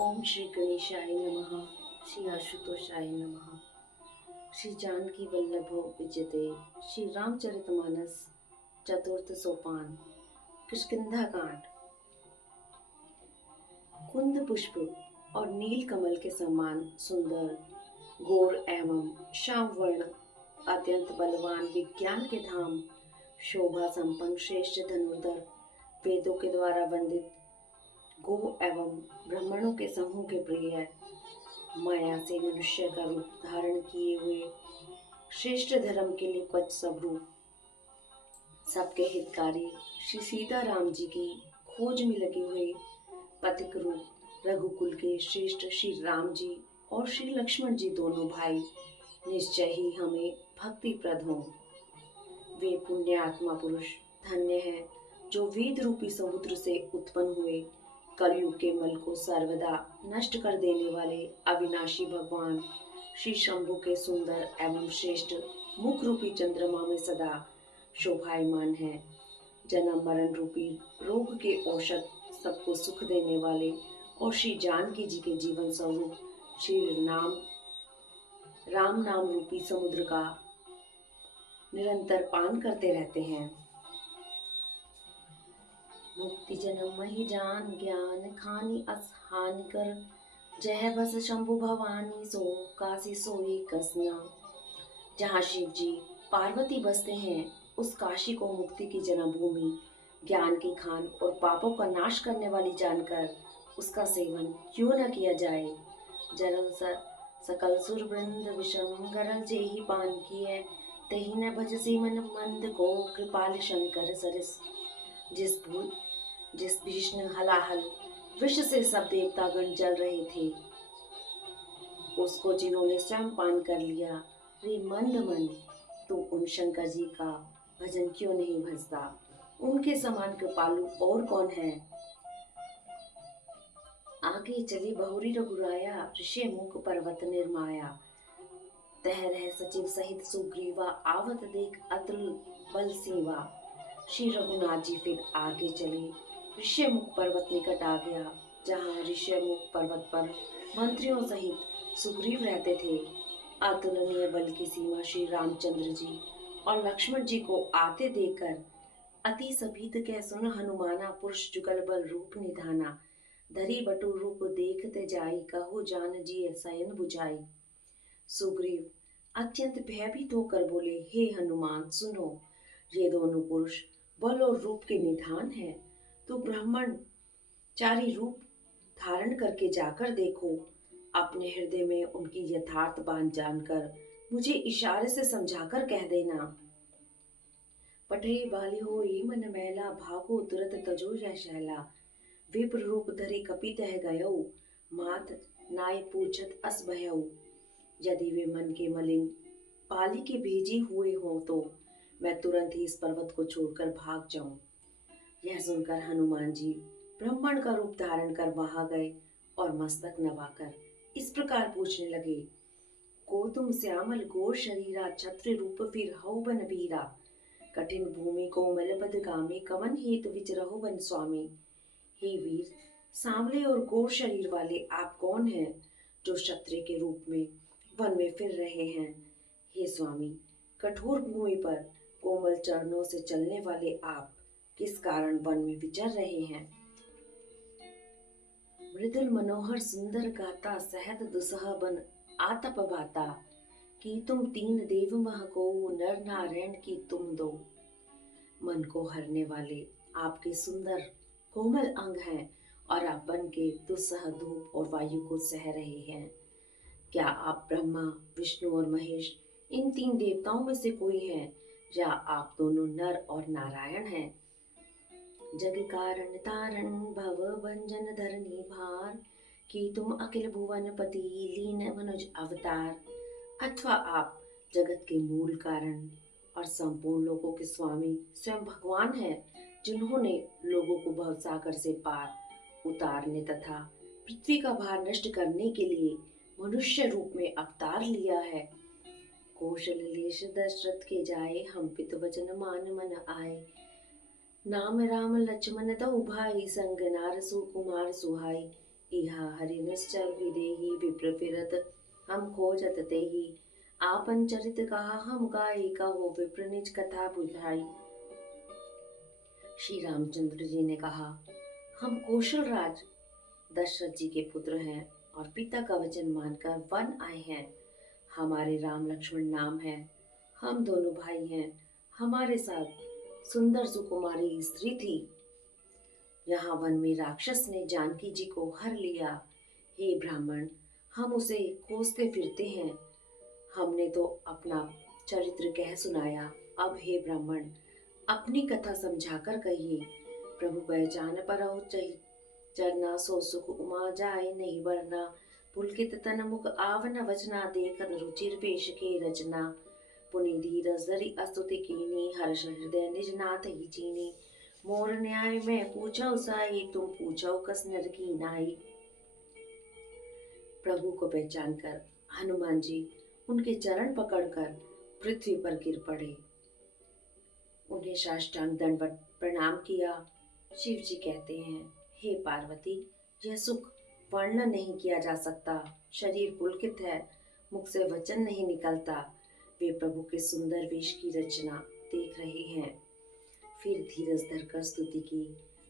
ओम श्री गणेशाय नमः। श्री आशुतोषाय नमः। श्री जानकी वल्लभो विजयते। श्री रामचरितमानस चतुर्थ सोपान। किष्किंधा कांड। कुंद पुष्प और नील कमल के समान सुंदर, गोर एवं श्याम वर्ण, अत्यंत बलवान, विज्ञान के धाम, शोभा संपन्न, श्रेष्ठ धनुर्धर, वेदों के द्वारा वंदित, गो एवं ब्राह्मणों के समूह के प्रिय, माया से मनुष्य का रूप धारण किए हुए, श्रेष्ठ धर्म के लिए क्वच स्वरूप, सबके हितकारी, श्री सीताराम जी की खोज में लगे हुए पथिक रूप, रघुकुल के श्रेष्ठ श्री राम जी और श्री लक्ष्मण जी दोनों भाई निश्चय ही हमें भक्तिप्रद हों। वे पुण्यात्मा पुरुष धन्य हैं जो वेद रूपी समुद्र से उत्पन्न हुए, कलयुग के मल को सर्वदा नष्ट कर देने वाले अविनाशी भगवान श्री शंभु के सुंदर एवं श्रेष्ठ मुख रूपी चंद्रमा में सदा शोभायमान है। जन्म मरण रूपी रोग के औषध, सबको सुख देने वाले और श्री जानकी जी के जीवन स्वरूप श्री राम नाम रूपी समुद्र का निरंतर पान करते रहते हैं। मुक्ति जन्म मही जान ज्ञान खानी अस हानि कर, जय बस शंभु भवानी सो काशी सोई कसना। जहाँ शिव जी पार्वती बसते हैं, उस काशी को मुक्ति की जन्मभूमि, ज्ञान की खान और पापों का नाश करने वाली जानकर उसका सेवन क्यों न किया जाए। जरल सकल सुर वृंद विषम गरल जेहि पान किए, तेहि न भजसी मन मंद को कृपाल शंकर सरस। जिस भीष्ण हलाहल विष से सब देवतागण जल रहे थे, उसको जिन्होंने स्वयं पान कर लिया, रे मंद मन, तू उन शंकर जी का भजन क्यों नहीं भजता। उनके समान कृपालु और कौन है। आगे चले बहुरी रघुराया, ऋषि मुख पर्वत निर्माया, तह रह सचिव सहित सुग्रीवा, आवत देख अतुल बल सीवा। श्री रघुनाथ जी फिर आगे चले, ऋषिमुख पर्वत निकट आ गया, जहाँ ऋषिमुख पर्वत पर मंत्रियों सहित सुग्रीव रहते थे। अतुलनीय बल की सीमा श्री रामचंद्र जी और लक्ष्मण जी को आते देखकर अति सभीत कह सुन हनुमाना, पुरुष जुगल बल रूप निधाना, धरी बटु रूप देखते जाई, कहो जान जी सयन बुझाई। सुग्रीव अत्यंत भयभीत होकर बोले, हे हनुमान सुनो, ये दोनों पुरुष बल और रूप के निधान है। तो ब्राह्मण चारी रूप धारण करके जाकर देखो, अपने हृदय में उनकी यथार्थ बात जानकर मुझे इशारे से समझाकर कह देना। पठई बाली होई मन मैला, भागो तुरत तजो जय शैला। विप्र रूप धरि कपि तह गयो, मात नाय पूछत अस भयउ। यदि वे मन के मलिन पाली के भेजे हुए हो तो मैं तुरंत ही इस पर्वत को छोड़कर भाग जाऊं। यह सुनकर हनुमान जी ब्राह्मण का रूप धारण कर वहां गए और मस्तक नवाकर इस प्रकार पूछने लगे, को तुम श्यामल गोर शरीरा, छत्र रूप फिर हऊ बन वीरा। कठिन भूमि कोमल बदगामी, कवन हेतु विचरहु वन स्वामी। हे वीर, सांवले और गोर शरीर वाले आप कौन हैं, जो क्षत्रिय के रूप में वन में फिर रहे हैं। हे स्वामी, कठोर भूमि पर कोमल चरणों से चलने वाले आप किस कारण वन में विचर रहे हैं। मृदुल मनोहर सुंदर गाता, सहत दुसह बन आतप बाता। कि तुम तीन देव मह को, नर नारायण की तुम दो। मन को हरने वाले आपके सुंदर कोमल अंग हैं और आप वन के दुस्सह धूप और वायु को सह रहे हैं। क्या आप ब्रह्मा, विष्णु और महेश इन तीन देवताओं में से कोई हैं, या आप दोनों नर और नारायण हैं। जग कारण तारण भव भंजन धरनी भार, कि तुम अखिल भुवन पति लीन मनुज अवतार। अथवा आप जगत के मूल कारण और संपूर्ण लोगों के स्वामी स्वयं भगवान हैं, जिन्होंने लोगों को भवसागर से पार उतारने तथा पृथ्वी का भार नष्ट करने के लिए मनुष्य रूप में अवतार लिया है। कौशलेश दशरथ के जाए, हम पित वचन मान मन आए। नाम राम लक्ष्मण तौ भाई, संग नार सुकुमार सुहाई। इहा हरि निश्चर विदेही विप्र फिरत हम खोजत तेहि आपन चरित कहा हम गाई कहो विप्र निज कथा बुझाई। श्री रामचंद्र जी ने कहा, हम कौशल राज दशरथ जी के पुत्र हैं और पिता का वचन मानकर वन आए हैं। हमारे राम लक्ष्मण नाम है, हम दोनों भाई हैं। हमारे साथ सुंदर सुकुमारी स्त्री थी। यहाँ वन में राक्षस ने जानकी जी को हर लिया। हे ब्राह्मण, हम उसे खोजते फिरते हैं। हमने तो अपना चरित्र कह सुनाया, अब हे ब्राह्मण अपनी कथा समझाकर कहिए। प्रभु पहचान परहु चरना सो सुख उमा जाए नहीं वरना। पुलकित तन मुख आवन वचना देखत रुचिर वेश के रचना। पुनि धीरज धरि स्तुति कीनी हर्ष हृदय निज नाथ ही चीनी। मोर न्याय में पूछो साई तुम पूछो कस नर की नाई। प्रभु को पहचान कर हनुमान जी उनके चरण पकड़कर पृथ्वी पर गिर पड़े। उन्हें साष्टांग दंडवत प्रणाम किया। शिव जी कहते हैं, हे पार्वती, यह सुख वर्णन नहीं किया जा सकता। शरीर पुलकित है, मुख से वचन नहीं निकलता। वे प्रभु के सुंदर वेश की रचना देख रहे हैं। फिर धीरज धरकर स्तुति की।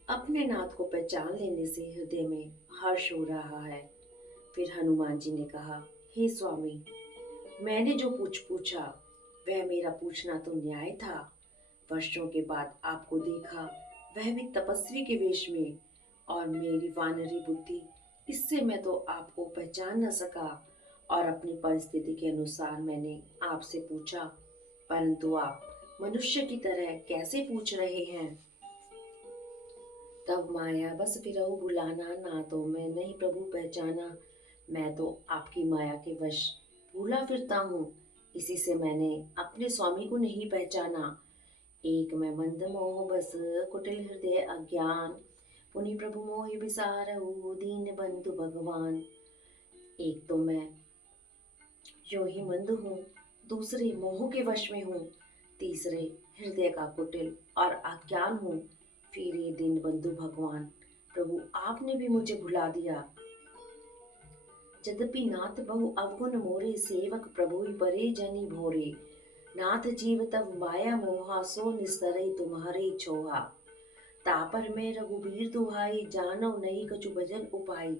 अपने नाथ को पहचान लेने से हृदय में हर्ष हो रहा है। फिर हनुमान जी ने कहा, हे स्वामी, मैंने जो पूछा वह मेरा पूछना तो न्याय था। वर्षों के बाद आपको देखा, वह भी तपस्वी के वेश में, और मेरी वानरी बुद्धि, इससे मैं तो आपको पहचान न सका और अपनी परिस्थिति के अनुसार मैंने आपसे पूछा, परंतु आप मनुष्य की तरह कैसे पूछ रहे हैं। तब माया बस फिरऊ भुलाना, ना तो मैं नहीं प्रभु पहचाना। मैं तो आपकी माया के वश भूला फिरता हूँ, इसी से मैंने अपने स्वामी को नहीं पहचाना। एक मैं मंद मोह बस कुटिल हृदय अज्ञान। पुनि प्रभु मोहि विसारहु दीन बंधु भगवान। एक तो मैं यो ही मंद हूँ, दूसरे मोह के वश में हूँ, तीसरे हृदय का कुटिल और अज्ञान हूँ, फिर ये दीन बंधु भगवान। प्रभु आपने भी मुझे भुला दिया। यद्यपि नाथ बहु अवगुण मोरे, सेवक प्रभु ही परे जनी भोरे। नाथ जीव तब माया मोहा, सो निस्तरई तुम्हारे छोहा। तापर में रघुबीर दुहाई, जानो नहीं कछु भजन उपाय।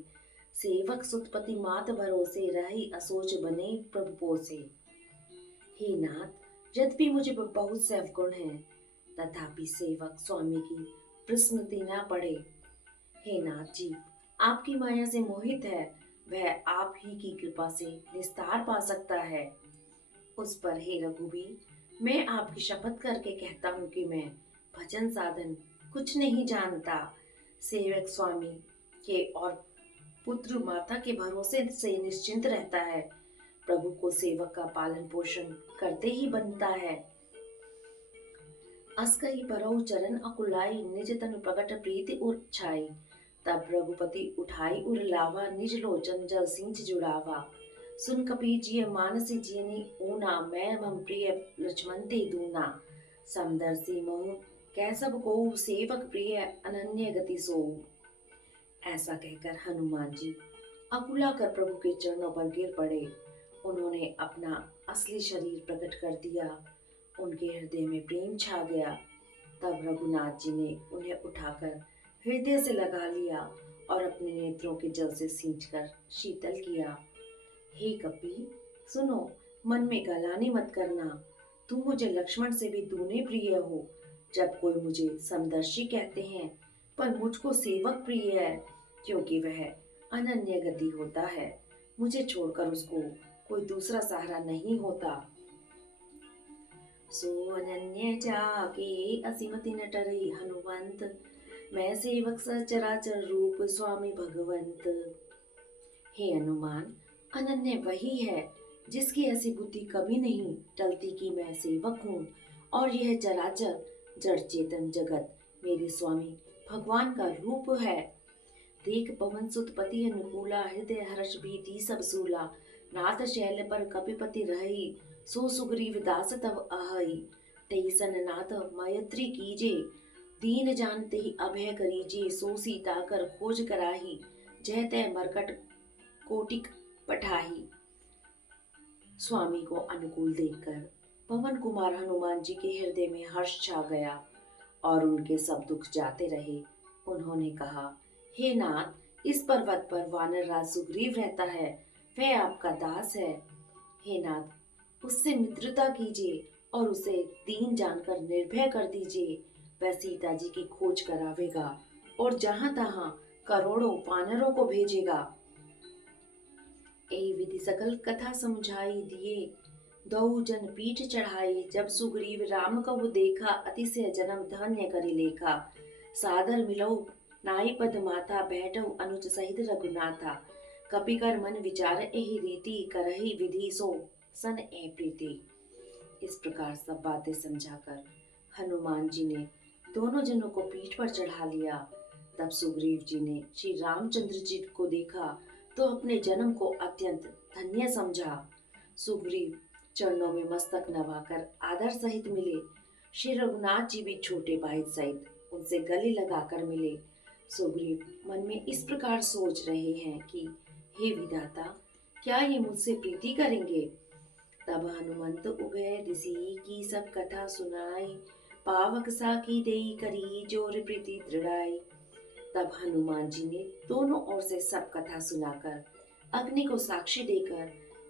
सेवक सुतपति मात भरोसे, रही असोच बने प्रभु पोसे। हे नाथ, यद्यपि मुझे बहुत से अवगुण हैं, तथापि सेवक स्वामी की विस्मृति न पड़े। हे नाथ जी, आपकी माया से मोहित है, वह आप ही की कृपा से निस्तार पा सकता है। उस पर हे रघुबीर, मैं आपकी शपथ करके कहता हूँ कि मैं भजन साधन कुछ नहीं जानता। सेवक स्वामी के और पुत्र माता के भरोसे से निश्चिंत रहता है। प्रभु को सेवक का पालन पोषण करते ही बनता है। अस कही परौ चरण अकुलाई, निज तनु प्रकट प्रीति उर छाई। तब रघुपति उठाई उर लावा, निज लोचन जल सिंच जुड़ावा। सुन कपि जिय मानसी जियनि ऊना, मैं मम प्रिय लक्ष्मण ते दूना। समदर्शी महु कह सब को, सेवक प्रिय अनन्य गति सो। ऐसा कहकर हनुमान जी अकुला कर प्रभु के चरणों पर गिर पड़े। उन्होंने अपना असली शरीर प्रकट कर दिया। उनके हृदय में प्रेम छा गया। तब रघुनाथ जी ने उन्हें उठाकर हृदय से लगा लिया और अपने नेत्रों के जल से सींचकर शीतल किया। हे कपि, सुनो, मन में गलानी मत करना। तुम मुझे लक्ष्मण से भी दूने प्रिय हो। जब कोई मुझे समदर्शी कहते हैं, पर मुझको सेवक प्रिय है, क्योंकि वह अनन्य गति होता है। मुझे छोड़कर उसको कोई दूसरा सहारा नहीं होता। सो अनन्य जाके असीमति न टरे हनुमंत, मैं सेवक सचराचर रूप स्वामी भगवंत। हे हनुमान, अनन्य वही है जिसकी ऐसी बुद्धि कभी नहीं टलती कि मैं सेवक हूँ, और यह चराचर जड़ चेतन जगत मेरे स्वामी भगवान का रूप है। देख पवन सुत पति अनुकूला, हृदय हर्ष भीति सब सूला। नाथ शैल पर कपिपति रही, सो सुग्रीव दास तब आहई। तेई सन नाथ मैत्री कीजे, दीन जानते ही अभय करीजे। सो सीता कर खोज कराही, जय तय मरकट कोटिक पठाही। स्वामी को अनुकूल देखकर पवन कुमार हनुमान जी के हृदय में हर्ष छा गया और उनके सब दुख जाते रहे। उन्होंने कहा, हे नाथ, इस पर्वत पर वानर राज सुग्रीव रहता है, वह आपका दास है। हे नाथ, उससे मित्रता कीजिए और उसे दीन जानकर निर्भय कर दीजिए। वह सीता जी की खोज करावेगा और जहां तहां करोड़ों वानरों को भेजेगा। ए विधि सकल कथा समझाई दिए, दऊ जन पीठ चढ़ाई। जब सुग्रीव राम कबु देखा, अतिशय जन्म धन्य करि लेखा। सादर मिलऊ नाई पद माथा, बैठऊ अनुज सहित रघुनाथा। कपिकर मन विचार एहि रीति, करहि विधि सो सन ए प्रीति। इस प्रकार सब बातें समझाकर हनुमान जी ने दोनों जनों को पीठ पर चढ़ा लिया। तब सुग्रीव जी ने श्री रामचंद्र जी को देखा तो अपने जन्म को अत्यंत धन्य समझा। सुग्रीव चरणों में मस्तक नवाकर आदर सहित मिले। श्री रघुनाथ जी भी छोटे भाई सहित उनसे गले लगाकर मिले। सुग्रीव मन में इस प्रकार सोच रहे हैं कि हे विधाता, क्या ये मुझसे प्रीति करेंगे। तब हनुमंत उभय दिसी की सब कथा सुनाई। पावक साकी देई करी जोर प्रीति दृढ़ाई। तब हनुमान जी ने दोनों ओर से सब कथा सुनाकर अग्नि को साक्षी देकर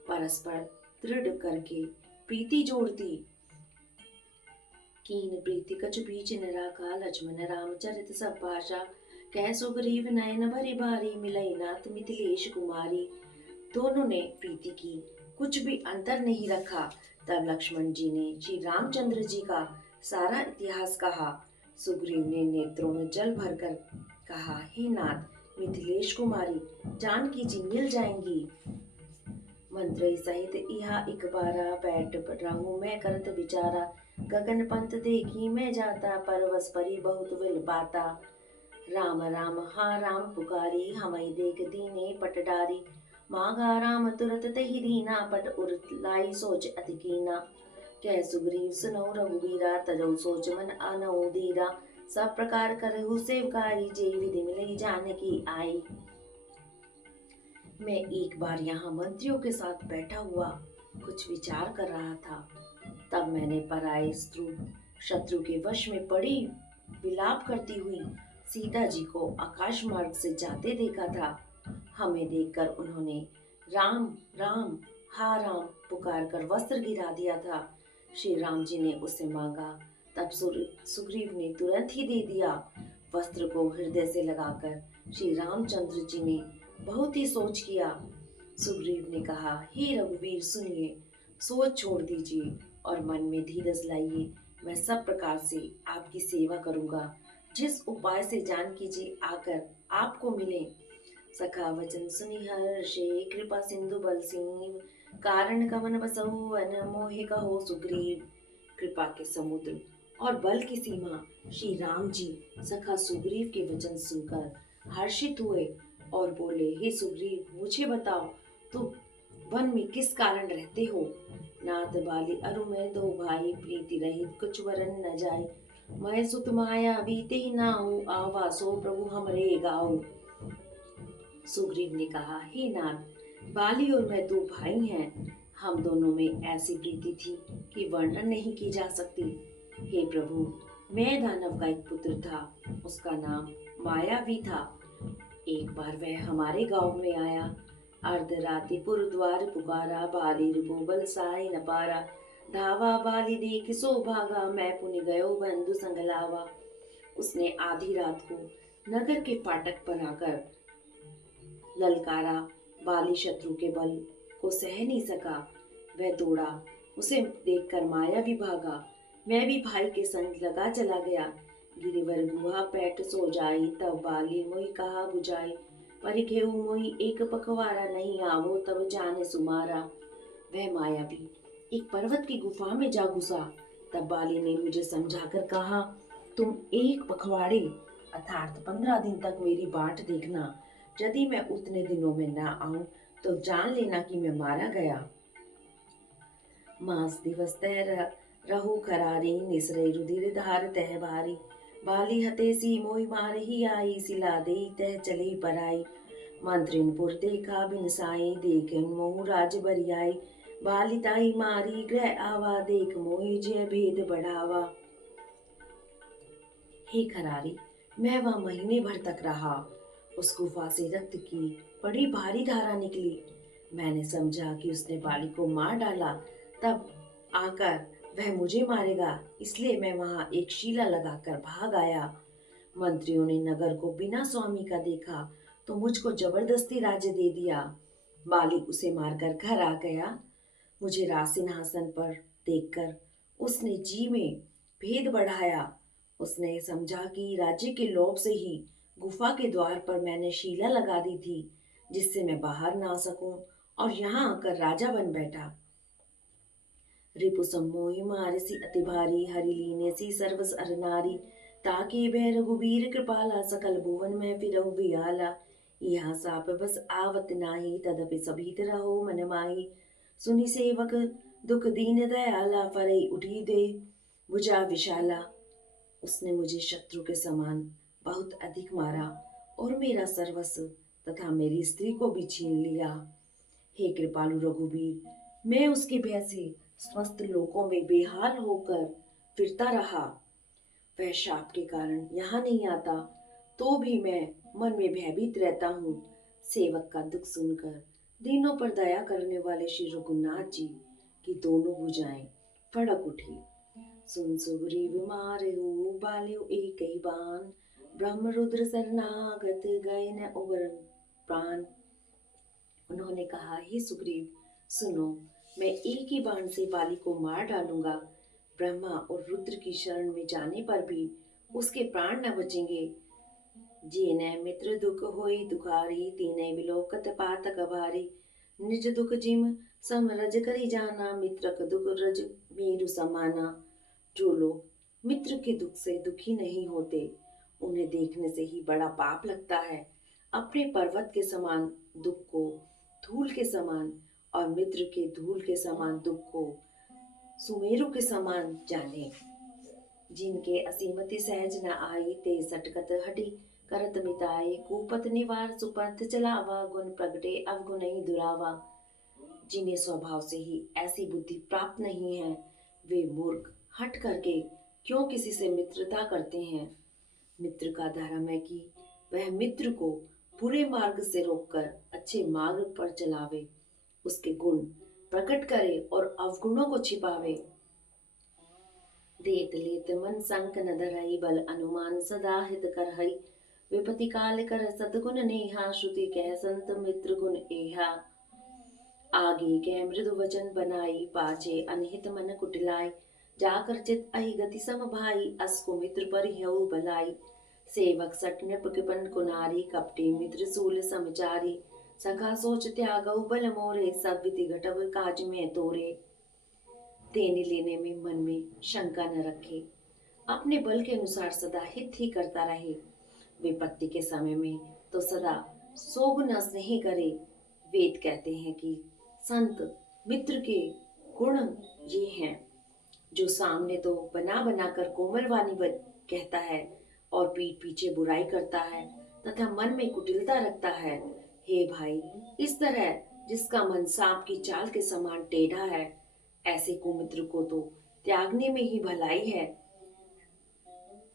परस्पर दृढ़ करके प्रीति जोड़ दी। कीन प्रीति कछु बीच न राखा, लक्ष्मण राम चरित सब भाषा। कह सुग्रीव नयन भरी बारी, मिलई नाथ मिथिलेश कुमारी। दोनों ने प्रीति की, कुछ भी अंतर नहीं रखा। तब लक्ष्मण जी ने श्री रामचंद्र जी का सारा इतिहास कहा। सुग्रीव ने नेत्रों में जल भरकर कहा, हे नाथ, मिथिलेश कुमारी जानकी जी मिल जाएंगी। मंत्री सहित इहा एक बारा, बैठ रहूं मैं करत विचारा। गगन पंत देखी मैं जाता, परवस परी बहुत विल पाता। राम राम हा राम पुकारी, हमई देख दीने पट डारी। मागा राम तुरत तहि दीना, पट उर लाई सोच अति कीना। कह सुग्रीव सुनो रघुबीरा, तजौ सोच मन आनऊ धीरा। सब प्रकार करहु सेवकाई, जे विधि मिलई जानकी आई। मैं एक बार यहाँ मंत्रियों के साथ बैठा हुआ कुछ विचार कर रहा था। तब मैंने पराये शत्रु के वश में पड़ी विलाप करती हुई सीता जी को आकाश मार्ग से जाते देखा था। हमें देखकर उन्होंने राम राम हा राम पुकार कर वस्त्र गिरा दिया था। श्री राम जी ने उसे मांगा, तब सुग्रीव ने तुरंत ही दे दिया। वस्त्र को हृदय से लगाकर श्री रामचंद्र जी ने बहुत ही सोच किया। सुग्रीव ने कहा, हे रघुवीर सुनिए, सोच छोड़ दीजिए और मन में धीरज लाइए। मैं सब प्रकार से आपकी सेवा करूंगा, जिस उपाय से जानकी जी आकर आपको मिले। सखा वचन सुनि हर्षे, कृपा सिंधु बल सीव। कारण कवन बसहु अन मोहि कहो सुग्रीव। कृपा के समुद्र और बल की सीमा श्री राम जी सखा सुग्रीव के वचन सुनकर हर्षित हुए और बोले, हे सुग्रीव, मुझे बताओ, तुम वन में किस कारण रहते हो। नाथ बाली अरु मैं दो भाई, प्रीति रहित कुछ वरन न जाय। मैं सुत माया बीते ही नाऊ, आवा सो प्रभु हमरे गाओ। सुग्रीव ने कहा, हे नाथ, बाली और मैं दो भाई हैं। हम दोनों में ऐसी प्रीति थी कि वर्णन नहीं की जा सकती। हे प्रभु, मैं दानव का एक पुत्र था, उसका नाम मायावी था। एक बार वह हमारे गांव में आया। अर्धराति पुर द्वार पुकारा, बाली रिपुबल साई न पारा। धावा बाली देख सो भागा, मैं पुनि गयो बंधु संगलावा। उसने आधी रात को नगर के फाटक पर आकर ललकारा। बाली शत्रु के बल को सह नहीं सका, वह दौड़ा। उसे देखकर माया भी भागा। मैं भी भाई के संग लगा चला गया। गिरिवर गुहा पैठ सो जाई, तब बाली मोहि कहा बुझाई। परिखेऊ मोहि एक पखवारा, नहीं आवो तब जाने सुमारा। वह मायावी एक पर्वत की गुफा में जा घुसा। तब बाली ने मुझे समझाकर कहा, तुम एक पखवाड़े अर्थात 15 दिन तक मेरी बाट देखना। यदि मैं उतने दिनों में न आऊं तो जान लेना कि मैं मारा गया। मास दिवस तय रहु खरारी, निसरे रुधिर धार तह भारी। बाली हते सी मोहि मार ही आई, सिला दे तह चले पराई। मंत्रिनपुर देखा बिन साई, देखन मोह राज बरियाई, बालिताई मारी ग्रह आवा, देख मोहि जय भेद बढ़ावा। हे खरारी, मैं वहां महीने भर तक रहा। उस गुफा से रक्त की बड़ी भारी धारा निकली। मैंने समझा कि उसने बाली को मार डाला, तब आकर वह मुझे मारेगा, इसलिए मैं वहां एक शीला लगाकर भाग आया। मंत्रियों ने नगर को बिना स्वामी का देखा तो मुझको जबरदस्ती राज्य दे दिया। बाली उसे मारकर घर आ गया। मुझे राज सिंहासन पर देखकर उसने जी में भेद बढ़ाया। उसने समझा कि राज्य के लोभ से ही गुफा के द्वार पर मैंने शीला लगा दी थी, जिससे मैं बाहर ना आ सकूं, और यहाँ आकर राजा बन बैठा। रिपु सम्मोहि मारसी अति भारी, हरि लीने सी सर्वस अर नारी, ताके भय रघुबीर कृपाला, सकल भुवन में फिरहु बिहाला। यहाँ साप बस आवत नाही, तदपि सभीत रहो मन माही, सुनि सेवक दुख दीन दयाला, फरई उठी दे भुजा विशाला। उसने मुझे शत्रु के समान बहुत अधिक मारा और मेरा सर्वस्व तथा मेरी स्त्री को भी छीन लिया। हे कृपालु रघुबीर, मैं उसके भय से समस्त लोकों में बेहाल होकर फिरता रहा। वह शाप के कारण यहाँ नहीं आता, तो भी मैं मन में भयभीत रहता हूँ। सेवक का दुख सुनकर दीनों पर दया करने वाले श्री रघुनाथ जी की दोनों भुजाएं फड़क उठी। सुन सुग्रीव मारहु बाल्यु एक ही बान, ब्रह्म रुद्र शरणागत गए न उबर प्राण। उन्होंने कहा, हे सुग्रीव, सुनो, मैं एक ही बाण से बाली को मार डालूंगा। ब्रह्मा और रुद्र की शरण में जाने पर भी उसके प्राण न बचेंगे। जेने मित्र दुख होई दुखारी, तीने विलोकत पातक भारी, निज दुख जिम सम रज करी जाना, मित्रक दुख रज मेरु समाना। जो लोग मित्र के दुख से दुखी नहीं होते, उन्हें देखने से ही बड़ा पाप लगता है। अपने पर्वत के समान दुख को धूल के समान और मित्र के धूल के समान दुख को सुमेरु के समान जाने। जिनके असीमति सहज न आई, ते सटकत हटी करत मिताए, कूपत निवार सुपंथ चलावा, गुण प्रगटे अवगुण नहीं दुरावा। जिन्हें स्वभाव से ही ऐसी बुद्धि प्राप्त नहीं है, वे मूर्ख हट करके क्यों किसी से मित्रता करते हैं। मित्र का धर्म है कि वह मित्र को बुरे मार्ग से रोककर अच्छे मार्ग पर चलावे, उसके गुण प्रकट करे और अवगुणों को छिपावे। देत लेत मन संक न धरई, बल अनुमान सदा हित करहई, विपति काल कर सतगुण नेहा, श्रुति कह संत मित्र गुण एहा। आगे कह मृदु वचन बनाई, पाछे अनहित मन कुटिलाई, जाकर चित अहि गति सम भाई, असको मित्र पर हऊ भलाई। सेवक सट नृप कृपन कुनारी, कपटी मित्र सूल समचारी, सखा सोच त्यागऊ बल मोरे, सब विधि घटव काज में तोरे। देने लेने में मन में शंका न रखे, अपने बल के अनुसार सदा हित ही करता रहे। विपत्ति के समय में तो सदा सोगुना स्नेह करे। वेद कहते हैं कि संत मित्र के गुण ये हैं, जो सामने तो बना बना कर कोमल वाणी कहता है और पीठ पीछे बुराई करता है तथा मन में कुटिलता रखता है। हे भाई, इस तरह जिसका मन सांप की चाल के समान टेढ़ा है, ऐसे कुमित्र को तो त्यागने में ही भलाई है।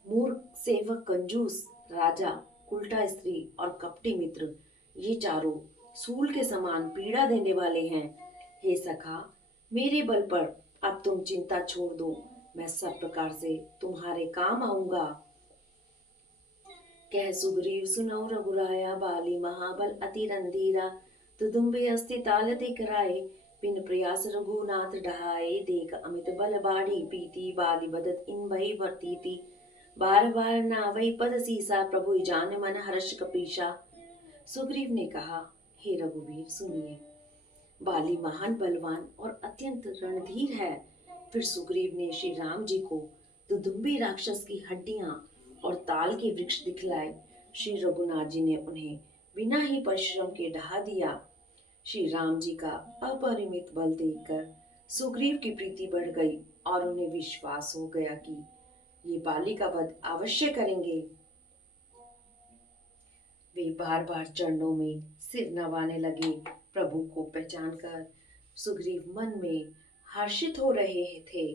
मूर्ख, सेवक, कंजूस, राजा, उल्टा स्त्री और कपटी मित्र, ये चारों सूल के समान पीड़ा देने वाले हैं। हे सखा, मेरे बल पर अब तुम चिंता छोड़ दो, मैं सब प्रकार से तुम्हारे काम आऊंगा। कह सुग्रीव सुनौ रघुराया, बाली महाबल अति रंधीरा, तुदुम्बे अस्ति ताल दिख राय, पिन प्रयास रघुनाथ ढहाए, देख अमित बल बाढ़ी पीती, बाली बदत इन भई वर्तीति, बार बार नावई पद सीसा, प्रभु जान मन हर्ष कपीशा। सुग्रीव ने कहा, हे रघुवीर, सुनिए, बाली महान बलवान और अत्यंत रणधीर है। फिर सुग्रीव ने श्री राम जी को दुदुम्बी राक्षस की हड्डियां और ताल के वृक्ष दिखलाए। श्री रघुनाथ जी ने उन्हें बिना ही परिश्रम के ढहा दिया। श्री राम जी का अपरिमित बल देखकर सुग्रीव की प्रीति बढ़ गई और उन्हें विश्वास हो गया कि ये बाली का वध अवश्य करेंगे। वे बार बार चरणों में सिर नवाने लगे। प्रभु को पहचान कर सुग्रीव मन में हर्षित हो रहे थे।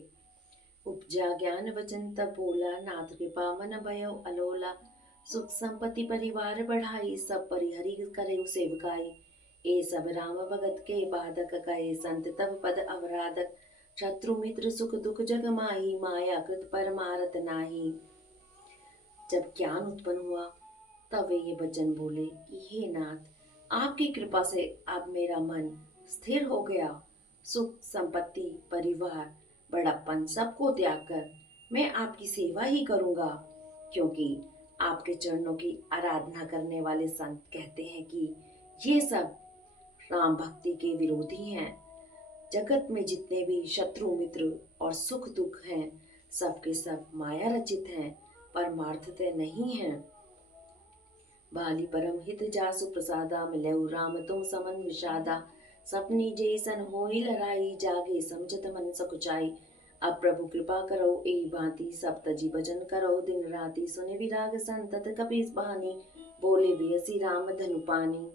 उपजा ज्ञान वचन तब बोला, नाथ कृपा मन भयो अलोला। सुख संपत्ति परिवार बढ़ाई, सब परिहरि करे सेवकाई। ए सब राम भगत के बाधक, कहे संत तब पद अवराधक। शत्रु मित्र सुख दुख जग माही, माया कृत परमारथ नाही। जब ज्ञान उत्पन्न हुआ तब वे ये वचन बोले कि हे नाथ, आपकी कृपा से अब मेरा मन स्थिर हो गया। सुख संपत्ति परिवार बड़प्पन सबको त्याग कर मैं आपकी सेवा ही करूंगा, क्योंकि आपके चरणों की आराधना करने वाले संत कहते हैं कि ये सब राम भक्ति के विरोधी हैं। जगत में जितने भी शत्रु मित्र और सुख दुख हैं, सब के सब माया रचित हैं, परमार्थतः नहीं हैं। बाली परम हित जासु प्रसादा, मिलऊ राम तुम समन विषादा। सपनी जैसन होई लड़ाई, जागे समझत मन सकुचाई। अब प्रभु कृपा करो ए भांति, सब तजी भजन करो दिन राति। सुने विराग संतत कपीस बहानी, बोले बियसी राम धनु पानी।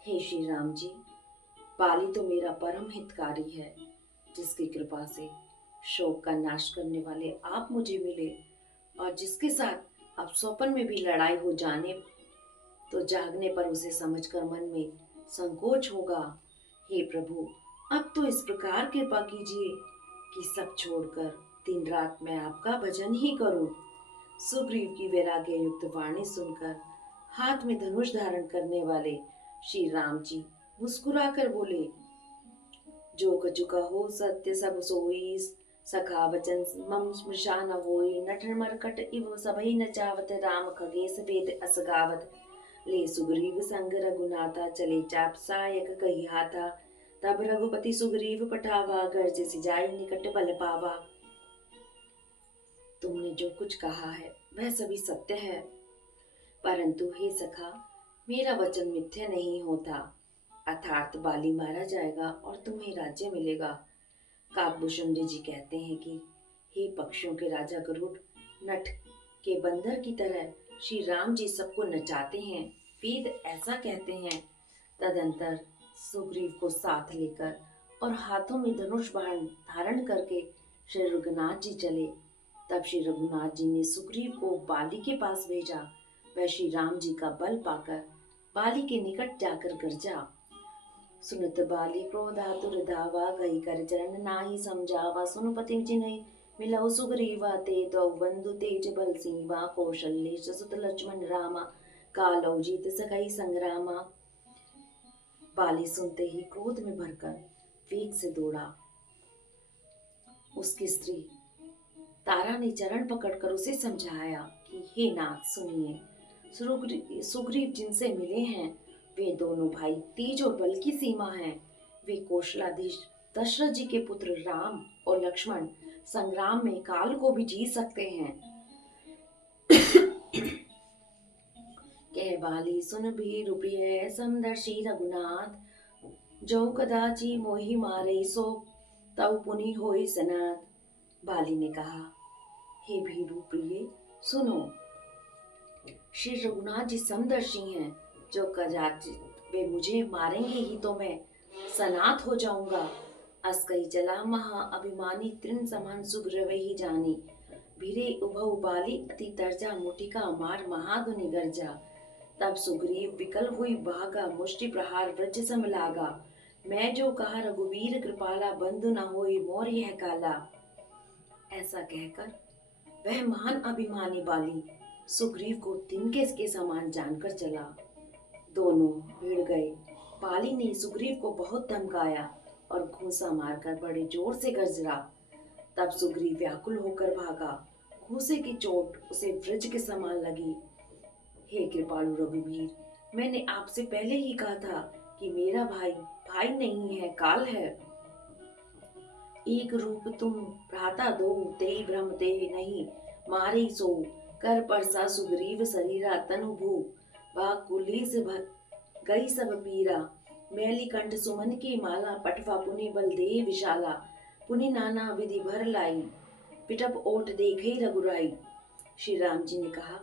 हे श्री राम जी, बाली तो मेरा परम हितकारी है, जिसकी कृपा से शोक का नाश करने वाले आप मुझे मिले, और जिसके साथ अब स्वप्न में भी लड़ाई हो जाने तो जागने पर उसे समझकर मन में संकोच होगा। हे प्रभु, अब तो इस प्रकार कृपा कीजिए कि सब छोड़कर दिन रात मैं आपका भजन ही करूं। सुग्रीव की वैराग्य युक्त वाणी सुनकर हाथ में धनुष धारण करने वाले श्री राम जी मुस्कुराकर बोले, जो कचुका हो सत्य सब सोई। सखा वचन मम स्मृशा न होई, नटन मरकट इव सबई न चावत। राम खगेश वेद अस गावत, ले सुग्रीव संग रघुनाथा। चले चाप सायक कही हाथा, तब रघुपति सुग्रीव पठावा। गर्ज सिजाई निकट बल पावा। तुमने जो कुछ कहा है वह सभी सत्य है, परंतु हे सखा, मेरा वचन मिथ्या नहीं होता। अर्थात बाली मारा जाएगा और तुम्हें राज्य मिलेगा। काकभूषुंडी जी कहते हैं कि हे पक्षियों के राजा गरुड़, नट के बंदर की तरह श्री राम जी सबको नचाते हैं। वेद ऐसा कहते हैं। तदंतर सुग्रीव को साथ लेकर और हाथों में धनुष बाण धारण करके श्री रघुनाथ जी चले। तब श्री रघुनाथ जी ने सुग्रीव को बाली के पास भेजा। वह श्री राम जी का बल पाकर बाली के निकट जाकर गरजा, सुनत बाली क्रोधातुर धावा। गई कर चरण नाही समझावा, सुन पति जिन्है मिलऊ सुग्रीवा। ते दो बंधु तेज बल सीवा, कौशल्य सुत लक्ष्मण रामा। कालौ जीत सकई संग्रामा। बाली सुनते ही क्रोध में भरकर वेग से दौड़ा। उसकी स्त्री तारा ने चरण पकड़कर उसे समझाया कि हे नाथ सुनिए, सुग्रीव जिनसे मिले हैं वे दोनों भाई तेज और बल की सीमा हैं। वे कौशलाधीश दशरथ जी के पुत्र राम और लक्ष्मण संग्राम में काल को भी जीत सकते हैं। कह बाली सुन भी रूपिय समदर्शी रघुनाथ। जो कदाचि मोहि मारे, सो तव पुनि होई सनाथ। बाली ने कहा, हे भीरु प्रिय सुनो, श्री रघुनाथ जी समदर्शी हैं। जो कदाचित वे मुझे मारेंगे ही तो मैं सनाथ हो जाऊंगा। अस कही चला महा अभिमानी, तृण समान सुग्रीव ही जानी। भीरे उभौ बाली अति तरजा, मुटिका मार महाधुनि गर्जा। तब सुग्रीव विकल हुई भागा, मुष्टि प्रहार व्रज सम लागा। मैं जो कहा रघुवीर कृपाला, बंधु न होई मोर यह काला। ऐसा कहकर वह महान अभिमानी बाली सुग्रीव को तिनके के समान जानकर चला। दोनों भिड़ गए। बाली ने सुग्रीव को बहुत धमकाया और घूंसा मारकर बड़े जोर से गरजा। तब सुग्रीव व्याकुल होकर भागा। घूंसे की चोट उसे वृक्ष के समान लगी। हे कृपालु रघुवीर, मैंने आपसे पहले ही कहा था कि मेरा भाई भाई नहीं है, काल है। एक रूप तुम भ्राता दो, ते भ्रम ते नहीं मारे सो। कर परसा सुग्रीव शरीरा, तनु भू भाग कुलीस गई सब पीरा। मैली कंठ सुमन की माला, पटवा पुनि बल दे विशाला। पुनि नाना विधि भर लाई, पिटप ओट देखे रघुराई। श्री राम जी ने कहा,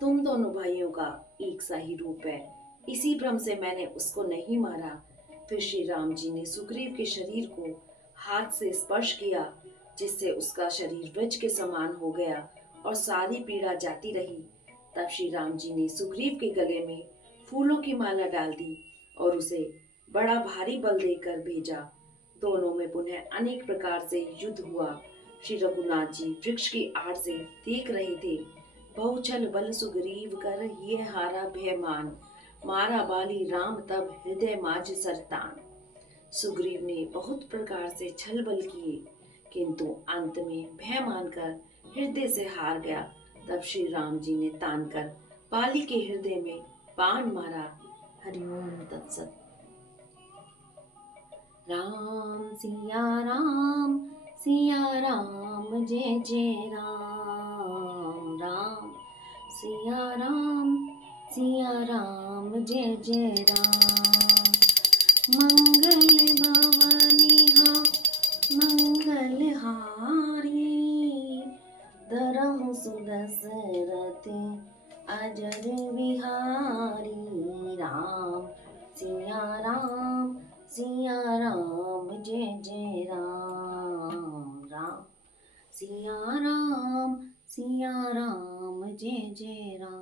तुम दोनों भाइयों का एक सा ही रूप है, इसी भ्रम से मैंने उसको नहीं मारा। फिर श्री राम जी ने सुग्रीव के शरीर को हाथ से स्पर्श किया, जिससे उसका शरीर वृक्ष के समान हो गया और सारी पीड़ा जाती रही। तब श्री राम जी ने सुग्रीव के गले में फूलों की माला डाल दी और उसे बड़ा भारी बल देकर भेजा। दोनों में पुनः अनेक प्रकार से युद्ध हुआ। श्री रघुनाथ जी वृक्ष की आड़ से देख रहे थे। बहुछल बल सुग्रीव कर ये हारा भयमान, मारा बाली राम तब हृदय माज सरतान। सुग्रीव ने बहुत प्रकार से छल बल किए, किंतु अंत में भय मानकर हृदय से हार गया। तब श्री राम जी ने तान कर बाली के हृदय में बाण मारा। हरिओम तत्सत। राम सिया राम जय जय राम। राम सिया राम जय जय राम। मंगल भवनिहा मंगल हारी, दरहु सुदशरथ अजर बिहारी। राम सिया राम जय जय राम। राम सिया राम जय जय राम।